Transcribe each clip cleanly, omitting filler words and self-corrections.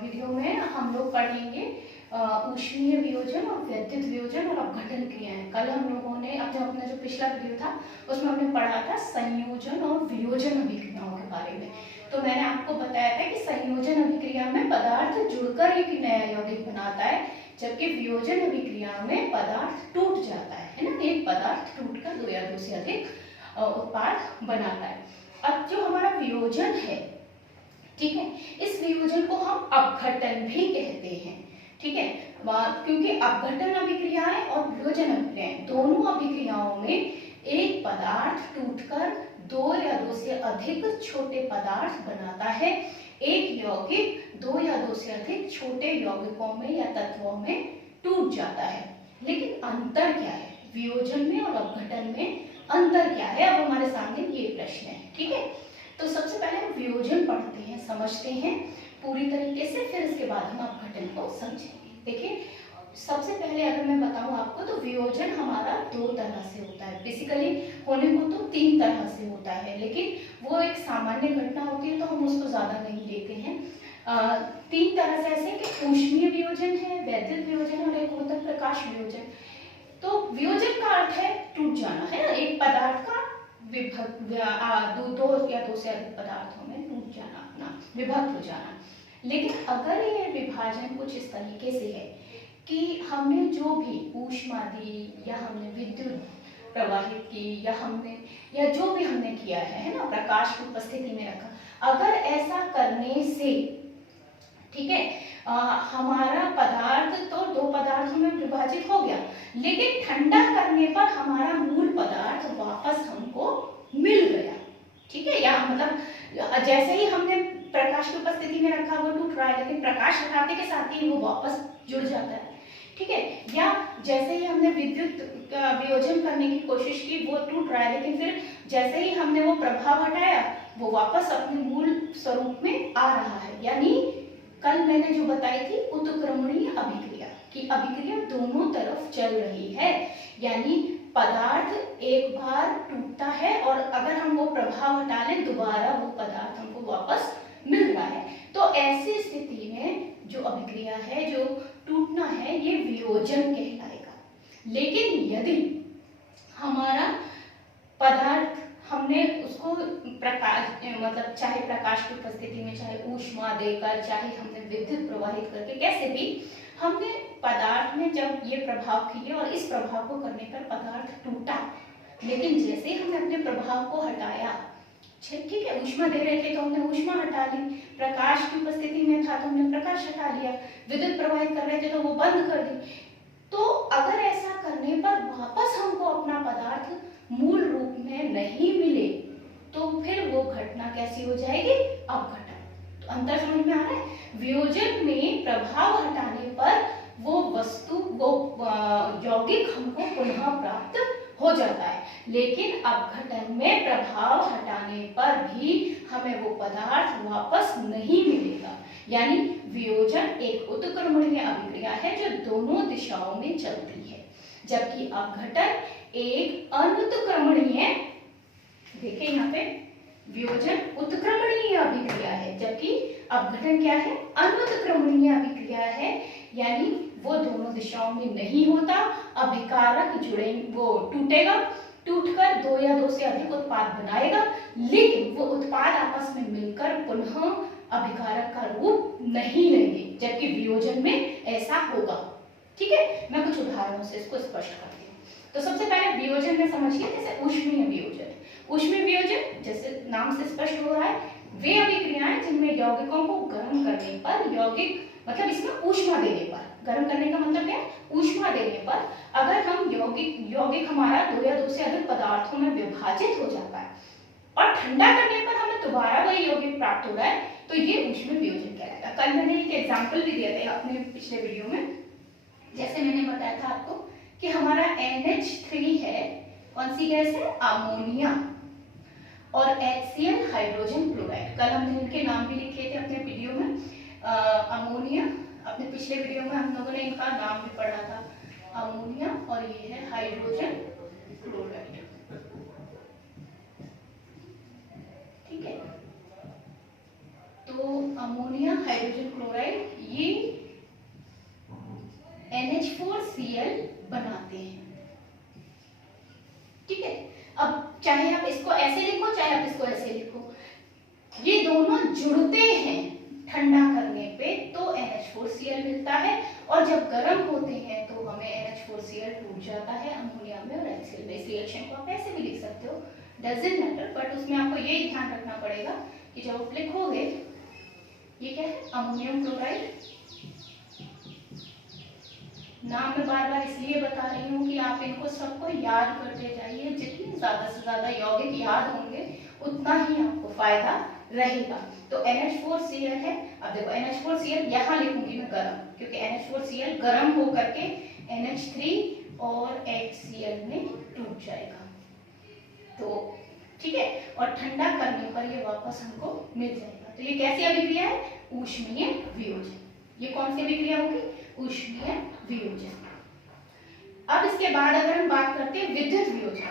Video में हम लोग पढ़ेंगे ऊष्मीय वियोजन और वैद्युत वियोजन और अपघटन क्रियाएं। कल हम लोगों ने अपना जो पिछला वीडियो था उसमें हमने पढ़ा था संयोजन और वियोजन अभिक्रियाओं के बारे में। तो मैंने आपको बताया था कि संयोजन अभिक्रिया में पदार्थ जुड़कर एक नया यौगिक बनाता है, जबकि वियोजन अभिक्रिया में पदार्थ टूट जाता है ना, एक पदार्थ टूटकर दो या दो से अधिक उत्पाद बनाता है। अब जो हमारा वियोजन है, ठीक है, इस वियोजन को हम अपघटन भी कहते हैं, ठीक है, क्योंकि अपघटन अभिक्रियाएं और वियोजन अभिक्रियाएं दोनों अभिक्रियाओं में एक पदार्थ टूटकर दो या दो से अधिक छोटे पदार्थ बनाता है। एक यौगिक दो या दो से अधिक छोटे यौगिकों में या तत्वों में टूट जाता है। लेकिन अंतर क्या है वियोजन में और अपघटन में, अंतर क्या है? अब हमारे सामने ये प्रश्न है, ठीक है। तो सबसे पहले हम वियोजन पढ़ते हैं, समझते हैं पूरी तरीके से, फिर इसके बाद हम अपघटन को समझेंगे। देखिए, सबसे पहले अगर मैं बताऊं आपको तो वियोजन हमारा दो तरह से होता है। बेसिकली होने को तो तीन तरह से होता है, लेकिन वो एक सामान्य घटना होती है तो हम उसको ज्यादा नहीं लेते हैं। तीन तरह से ऐसे कि ऊष्मीय वियोजन है, वैद्युत वियोजन और एक होता है प्रकाश वियोजन। तो वियोजन का अर्थ है टूट जाना, है ना, एक पदार्थ का दो या दो से अधिक पदार्थों में टूट जाना, अपना विभक्त हो जाना। लेकिन अगर ये विभाजन कुछ इस तरीके से है कि हमने जो भी ऊष्मा दी या हमने विद्युत प्रवाहित की या जो भी हमने किया है ना, प्रकाश की उपस्थिति में रखा, अगर ऐसा करने से, ठीक है, हमारा पदार्थ तो दो पदार्थों में विभाजित हो गया, लेकिन ठंडा करने पर हमारा मूल पदार्थ वापस हमको मिल गया, ठीक है, या मतलब जैसे ही हमने प्रकाश की उपस्थिति में रखा वो टूट रहा है, लेकिन प्रकाश हटाने के साथ ही वो वापस जुड़ जाता है, ठीक है। या जैसे ही हमने विद्युत वियोजन करने की कोशिश की वो टूट रहा है, लेकिन फिर जैसे ही हमने वो प्रभाव हटाया वो वापस अपने मूल स्वरूप में आ रहा है। यानी कल मैंने जो बताई थी उत्क्रमणीय अभिक्रिया की अभिक्रिया दोनों तरफ चल रही है, यानी पदार्थ एक बार टूटता है और अगर हम वो प्रभाव हटा लें दोबारा वो पदार्थ हमको वापस मिल रहा है। तो ऐसी स्थिति में जो अभिक्रिया है, जो टूटना है, ये वियोजन कहलाएगा। लेकिन यदि हमारा पदार्थ हमने उसको प्रकाश मतलब चाहे प्रकाश की उपस्थिति में, चाहे ऊष्मा देकर, चाहे हमने विद्युत प्रवाहित करके, कैसे भी हमने पदार्थ में जब ये प्रभाव किए और इस प्रभाव को करने पर पदार्थ टूटा, लेकिन जैसे ही हमने अपने प्रभाव को हटाया, ठीक है, ऊष्मा दे रहे थे तो हमने ऊष्मा हटा ली, प्रकाश की उपस्थिति में था तो हमने प्रकाश हटा लिया, विद्युत प्रवाहित कर रहे थे तो वो बंद कर दी। तो अगर ऐसा करने पर वापस हमको अपना पदार्थ मूल रूप में नहीं मिले तो फिर वो घटना कैसी हो जाएगी? अपघटन। तो अंतर समझ में आ रहा है? वियोजन में प्रभाव हटाने पर वो वस्तु, वो यौगिक हमको पुनः प्राप्त हो जाता है, लेकिन अपघटन में प्रभाव हटाने पर भी हमें वो पदार्थ वापस नहीं मिलेगा। यानी वियोजन एक उत्क्रमणीय अभिक्रिया है जो दोनों दिशाओं में चलती है, जबकि अपघटन एक अनुत्क्रमणीय, देखिए यहाँ पे वियोजन उत्क्रमणीय अभिक्रिया है, जबकि अपघटन क्या है? अनुत्क्रमणीय अभिक्रिया है, यानी वो दोनों दिशाओं में नहीं होता, अभिकारक जुड़े वो टूटेगा, टूटकर दो या दो से अधिक उत्पाद बनाएगा, लेकिन वो उत्पाद आपस में मिलकर पुनः अभिकारक का रूप नहीं लेंगे, जबकि वियोजन में ऐसा होगा, ठीक है। मैं कुछ उदाहरणों से इसको स्पष्ट करती हूँ। तो सबसे पहले वियोजन में समझिए, जैसे ऊष्मीय वियोजन। ऊष्मीय वियोजन जैसे नाम से स्पष्ट हो रहा है, वे अभिक्रियाएं जिनमें यौगिकों को गर्म करने पर, यौगिक मतलब इसमें ऊष्मा देने पर, गर्म करने का मतलब क्या है? ऊष्मा देने पर अगर हम यौगिक हमारा दो या दो से अधिक पदार्थों में विभाजित हो जाता है और ठंडा करने पर हमें दोबारा वही यौगिक प्राप्त हो रहा है, तो ये ऊष्मीय वियोजन कहलाएगा। कल मैंने एक एग्जाम्पल भी दिया था अपने पिछले वीडियो में, जैसे मैंने बताया था आपको कि हमारा NH3 है, कौन सी गैस है? अमोनिया, और HCl हाइड्रोजन क्लोराइड। कल हमने इनके नाम भी लिखे थे अपने वीडियो में। अमोनिया, अपने पिछले वीडियो में हम लोगों ने इनका नाम भी पढ़ा था, अमोनिया, और ये है हाइड्रोजन क्लोराइड, ठीक है। तो अमोनिया हाइड्रोजन क्लोराइड ये NH4Cl बनाते हैं। ठीक है, अब चाहे आप इसको ऐसे लिखो चाहे आप इसको ऐसे लिखो, ये दोनों जुड़ते हैं ठंडा करने पे तो NH4Cl मिलता है, और जब गर्म होते हैं तो हमें NH4Cl टूट जाता है अमोनिया में और HCl में। इस रिएक्शन को आप ऐसे भी लिख सकते हो, डजंट मैटर, बट उसमें आपको ये ध्यान रखना पड़ेगा कि जब आप लिखोगे, ये क्या है, अमोनियम क्लोराइड। नाम मैं बार बार इसलिए बता रही हूँ कि आप इनको सबको याद करते जाइए, जितनी ज्यादा से ज्यादा यौगिक याद होंगे उतना ही आपको फायदा रहेगा। तो NH4Cl है। अब देखो NH4Cl यहाँ लिखूंगी मैं गरम, क्योंकि NH4Cl गरम हो करके NH3 और HCl में टूट जाएगा। तो ठीक है, और ठंडा करने पर ये वापस हमको मिल जाएगा। तो ये कैसी अभिक्रिया है, ऊष्मीय वियोजन। ये कौन सी अभिक्रिया होगी, ऊष्मीय वियोजन। अब इसके बाद अगर हम बात करते हैं विद्युत वियोजन,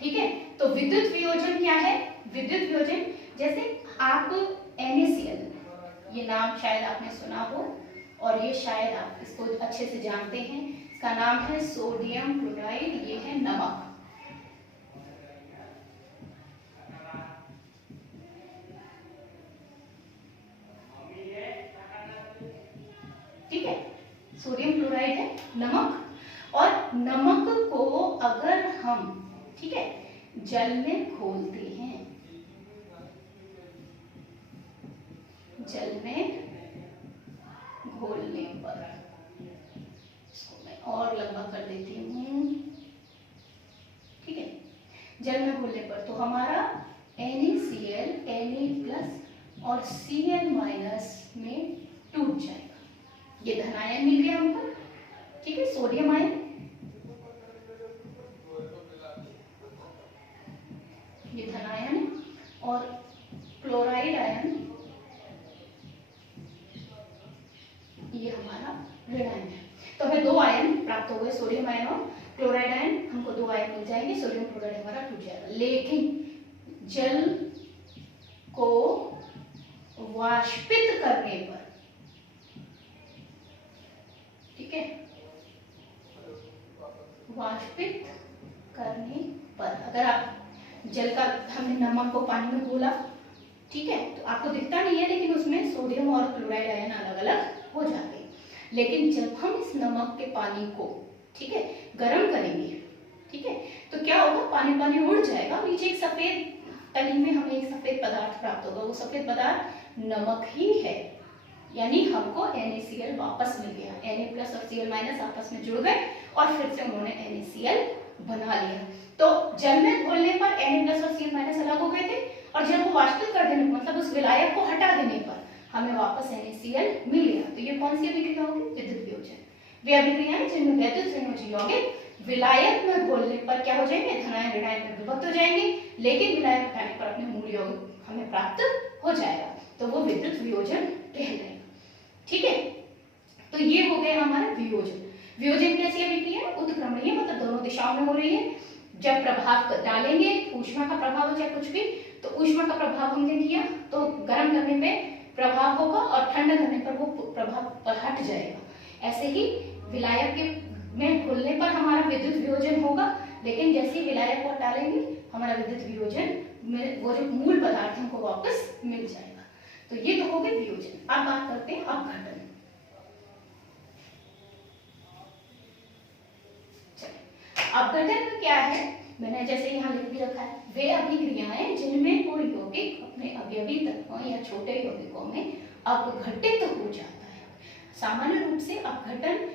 ठीक है, तो विद्युत वियोजन क्या है, विद्युत वियोजन जैसे आप NaCl, ये नाम शायद आपने सुना हो और ये शायद आप इसको अच्छे से जानते हैं, इसका नाम है सोडियम क्लोराइड, ये है नमक। ठीक है, सोडियम क्लोराइड है नमक, और नमक को अगर हम, ठीक है, जल में घोलते हैं, जल में घोलने पर, इसको मैं और लंबा कर देती हूँ, ठीक है, जल में घोलने पर तो हमारा NaCl Na+ और Cl- में टूट जाएगा। ये धनायन मिल गया हमको, ठीक है, सोडियम आयन, ये धनायन है, और क्लोराइड आयन ये हमारा ऋणायन है। तो हमें दो आयन प्राप्त हो गए, सोडियम आयन और क्लोराइड आयन, हमको दो आयन मिल जाएंगे, सोडियम क्लोराइड हमारा टूट जाएगा। लेकिन जल को वाष्पित करने पर, ठीक है, वाष्पित करने पर अगर आप जल का, हमने नमक को पानी में घोला, ठीक है, तो आपको दिखता नहीं है लेकिन उसमें सोडियम और क्लोराइड आयन अलग अलग हो जाते हैं। लेकिन जब हम इस नमक के पानी को, ठीक है, गर्म करेंगे, ठीक है, तो क्या होगा, पानी पानी उड़ जाएगा, नीचे एक सफेद तली में हमें एक सफेद पदार्थ प्राप्त होगा, वो सफेद पदार्थ नमक ही है, यानी हमको NaCl वापस मिल गया, Na+ और Cl- आपस में जुड़ गए और फिर से उन्होंने NaCl बना लिया। तो जल में घोलने पर Na+ और Cl- अलग हो गए थे, और जब वो वाष्पित कर देने, मतलब उस विलायक को हटा देने पर हमें वापस NaCl मिल गया। तो ये कौन सी अभिक्रिया होगी, विद्युत वियोजन। वे अभिक्रियाएं जिनमें वैद्युत संयोजी यौगिक विलायक में घोलने पर क्या हो जाएंगे, धनायन ऋणायन में विभक्त हो जाएंगे, लेकिन विलायक हटाने पर अपने मूल यौगिक हमें प्राप्त हो जाएगा, तो वो विद्युत वियोजन कहलाएगा। ठीक है, तो ये हो गया हमारा वियोजन। वियोजन कैसी अभिक्रिया, उत्क्रमणीय, मतलब दोनों दिशाओं में हो रही है। जब प्रभाव डालेंगे, ऊष्मा का प्रभाव हो चाहे कुछ भी, तो ऊष्मा का प्रभाव हमने किया तो गर्म करने पे प्रभाव होगा और ठंडा करने पर वो प्रभाव हट जाएगा। ऐसे ही विलायक के में घुलने पर हमारा विद्युत वियोजन होगा, लेकिन जैसे ही विलायक को हटा लेंगे हमारा विद्युत वियोजन में वो जो मूल पदार्थ हमको वापस मिल जाएगा। तो ये तो हो गए वियोजन। अब बात करते हैं अपघटन। अपघटन में क्या है, मैंने जैसे यहाँ लिख भी रखा है, वे अभिक्रियाएं जिनमें कोई यौगिक अपने अवयवी तत्वों या छोटे यौगिकों में अपघटित हो जाता है। सामान्य रूप से अपघटन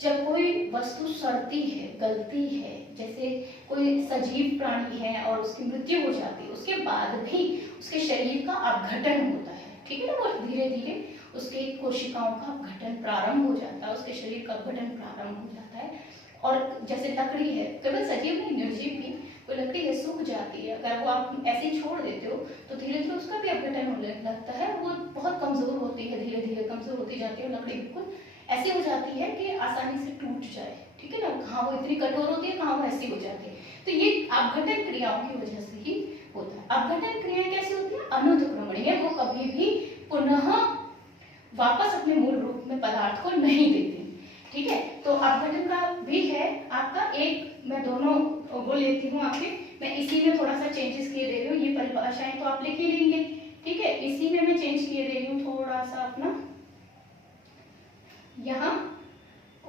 जब कोई वस्तु सड़ती है, गलती है, जैसे कोई सजीव प्राणी है और उसकी मृत्यु हो जाती है, उसके बाद भी उसके शरीर का अपघटन होता है, ठीक है ना, वो धीरे धीरे उसके कोशिकाओं का अपघटन प्रारंभ हो जाता है, उसके शरीर का अपघटन प्रारंभ हो जाता है। और जैसे लकड़ी है, केवल सजीव नहीं, निर्जीव भी, कोई लकड़ी है सूख जाती है, अगर वो आप ऐसे ही छोड़ देते हो तो धीरे धीरे उसका भी अपघटन होने लगता है, वो बहुत कमजोर होती है, धीरे धीरे कमजोर होती जाती है, लकड़ी बिल्कुल ऐसी हो जाती है कि आसानी से टूट जाए, ठीक है ना, कहाँ वो इतनी कठोर होती है, कहाँ वो ऐसी हो जाती है। तो ये अपघटन क्रियाओं की वजह से ही होता है। अपघटन क्रियाएं कैसे होती है? अनुत्क्रमणीय, वो कभी भी पुनः वापस अपने मूल रूप में पदार्थ को नहीं देते। ठीक है, तो अपघटन का भी है आपका एक, मैं दोनों वो लेती हूँ आपके, मैं इसी में थोड़ा सा चेंजेस किए दे रही हूँ, ये परिभाषाएं तो आप लिख ही लेंगे। ठीक है, इसी में मैं चेंज किए दे रही हूँ थोड़ा सा अपना यहाँ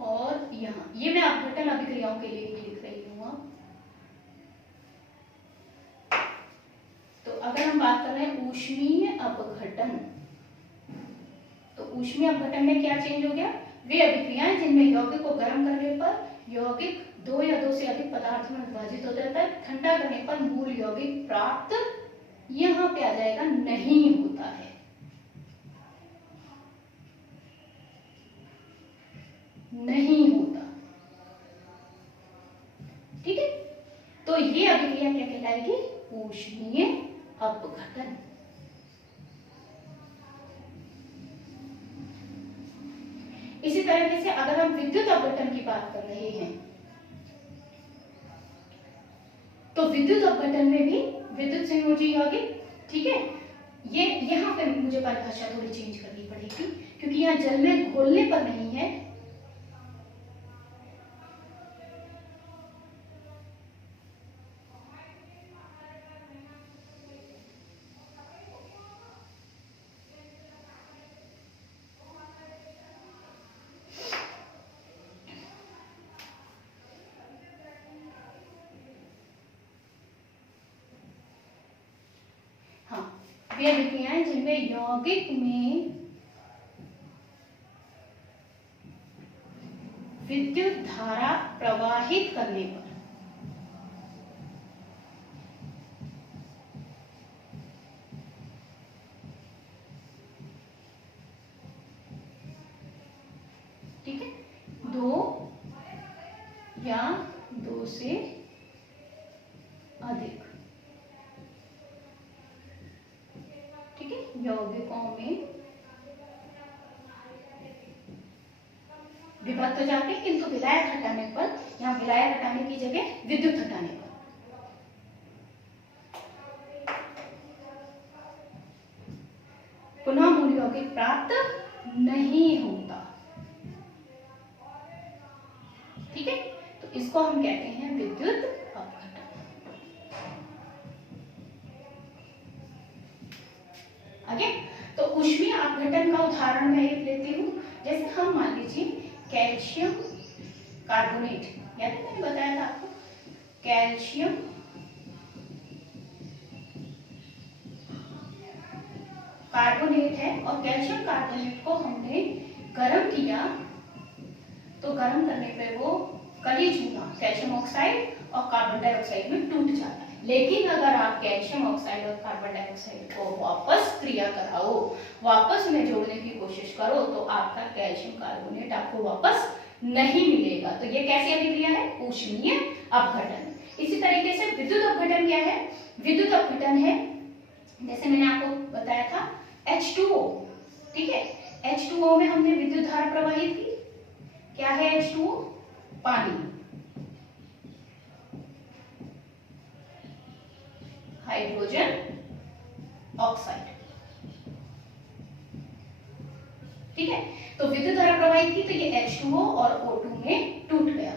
और यहाँ, ये मैं अपघटन अभिक्रियाओं के लिए ही लिख रही हूँ। तो अगर हम बात कर रहे हैं ऊष्मीय अपघटन, तो ऊष्मीय अपघटन में क्या चेंज हो गया? वे अभिक्रियाएं जिनमें यौगिक को गर्म करने पर यौगिक दो या दो से अधिक पदार्थों में विभाजित हो जाता है, ठंडा करने पर मूल यौगिक प्राप्त, यहाँ पे आ जाएगा, नहीं होता है। नहीं होता। ठीक है, तो ये अभिक्रिया क्या कहलाएगी? ऊष्मीय अपघटन। इसी तरीके से अगर हम विद्युत अपघटन की बात कर रहे हैं, तो विद्युत अपघटन में भी विद्युत संयोजी यौगिक, ठीक है, ये यहाँ पे मुझे परिभाषा थोड़ी चेंज करनी पड़ेगी क्योंकि यहाँ जल में घोलने पर नहीं है, वे अभिक्रियाएं जिनमें यौगिक में विद्युत धारा प्रवाहित करने पर ठीक है, दो या दो से अधिक यौगिकों में विभक्त हो जाते हैं, किंतु विलायक हटाने पर, यहाँ विलायक हटाने की जगह विद्युत हटाने पर पुनः मूल यौगिक प्राप्त नहीं होता। ठीक है, तो इसको हम कहते हैं विद्युत अपघटन। आगे, तो ऊष्मीय अपघटन का उदाहरण मैं एक लेती हूँ, जैसे हम मान लीजिए कैल्शियम कार्बोनेट, याद है मैंने बताया था आपको, कैल्शियम कार्बोनेट है और कैल्शियम कार्बोनेट को हमने गर्म किया, तो गर्म करने पे वो कली चूना कैल्शियम ऑक्साइड और कार्बन डाइऑक्साइड में टूट जाता है। लेकिन अगर आप कैल्शियम ऑक्साइड और कार्बन डाइऑक्साइड को वापस क्रिया कराओ, वापस में जोड़ने की कोशिश करो, तो आपका कैल्शियम कार्बोनेट आपको वापस नहीं मिलेगा। तो ये कैसी अभिक्रिया है? ऊष्मीय अपघटन। इसी तरीके से विद्युत अपघटन क्या है? विद्युत अपघटन है, जैसे मैंने आपको बताया था H2O, ठीक है, H2O में हमने विद्युत धारा प्रवाहित की। क्या है H2O? पानी, हाइड्रोजन ऑक्साइड। ठीक है, तो विद्युत धारा प्रवाहित की तो ये H2O और O2 में टूट गया।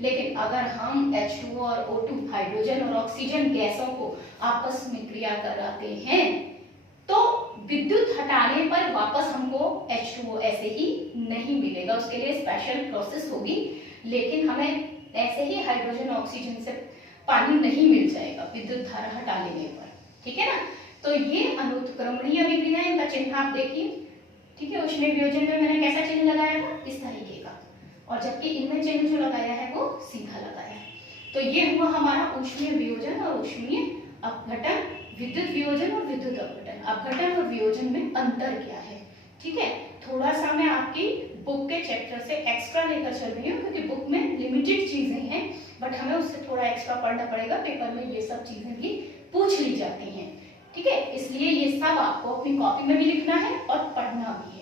लेकिन अगर हम H2O और O2 हाइड्रोजन और ऑक्सीजन गैसों को आपस में क्रिया कराते हैं, तो विद्युत हटाने पर वापस हमको H2O ऐसे ही नहीं मिलेगा, उसके लिए स्पेशल प्रोसेस होगी। लेकिन हमें ऐसे ही हाइड्रोजन ऑक्सीजन से पानी नहीं मिल जाएगा विद्युत धारा हटा लेने पर। ठीक है ना, तो ये अनुत्क्रमणीय अभिक्रिया है, इनका चिन्ह आप देखिए। ठीक है, ऊष्मीय वियोजन में मैंने कैसा चिन्ह लगाया था? इस तरीके का, और जबकि इनमें चिन्ह जो लगाया है वो सीधा लगाया है। तो ये हुआ हमारा ऊष्मीय वियोजन और ऊष्मीय अपघटन, विद्युत वियोजन और विद्युत अपघटन। अपघटन और वियोजन में अंतर क्या है? ठीक है, थोड़ा सा मैं आपकी बुक के चैप्टर से एक्स्ट्रा लेकर चल रही हूँ, क्योंकि बुक में लिमिटेड चीजें हैं, बट हमें उससे थोड़ा एक्स्ट्रा पढ़ना पड़ेगा। पेपर में ये सब चीजें भी पूछ ली जाती हैं। ठीक है, इसलिए ये सब आपको अपनी कॉपी में भी लिखना है और पढ़ना भी।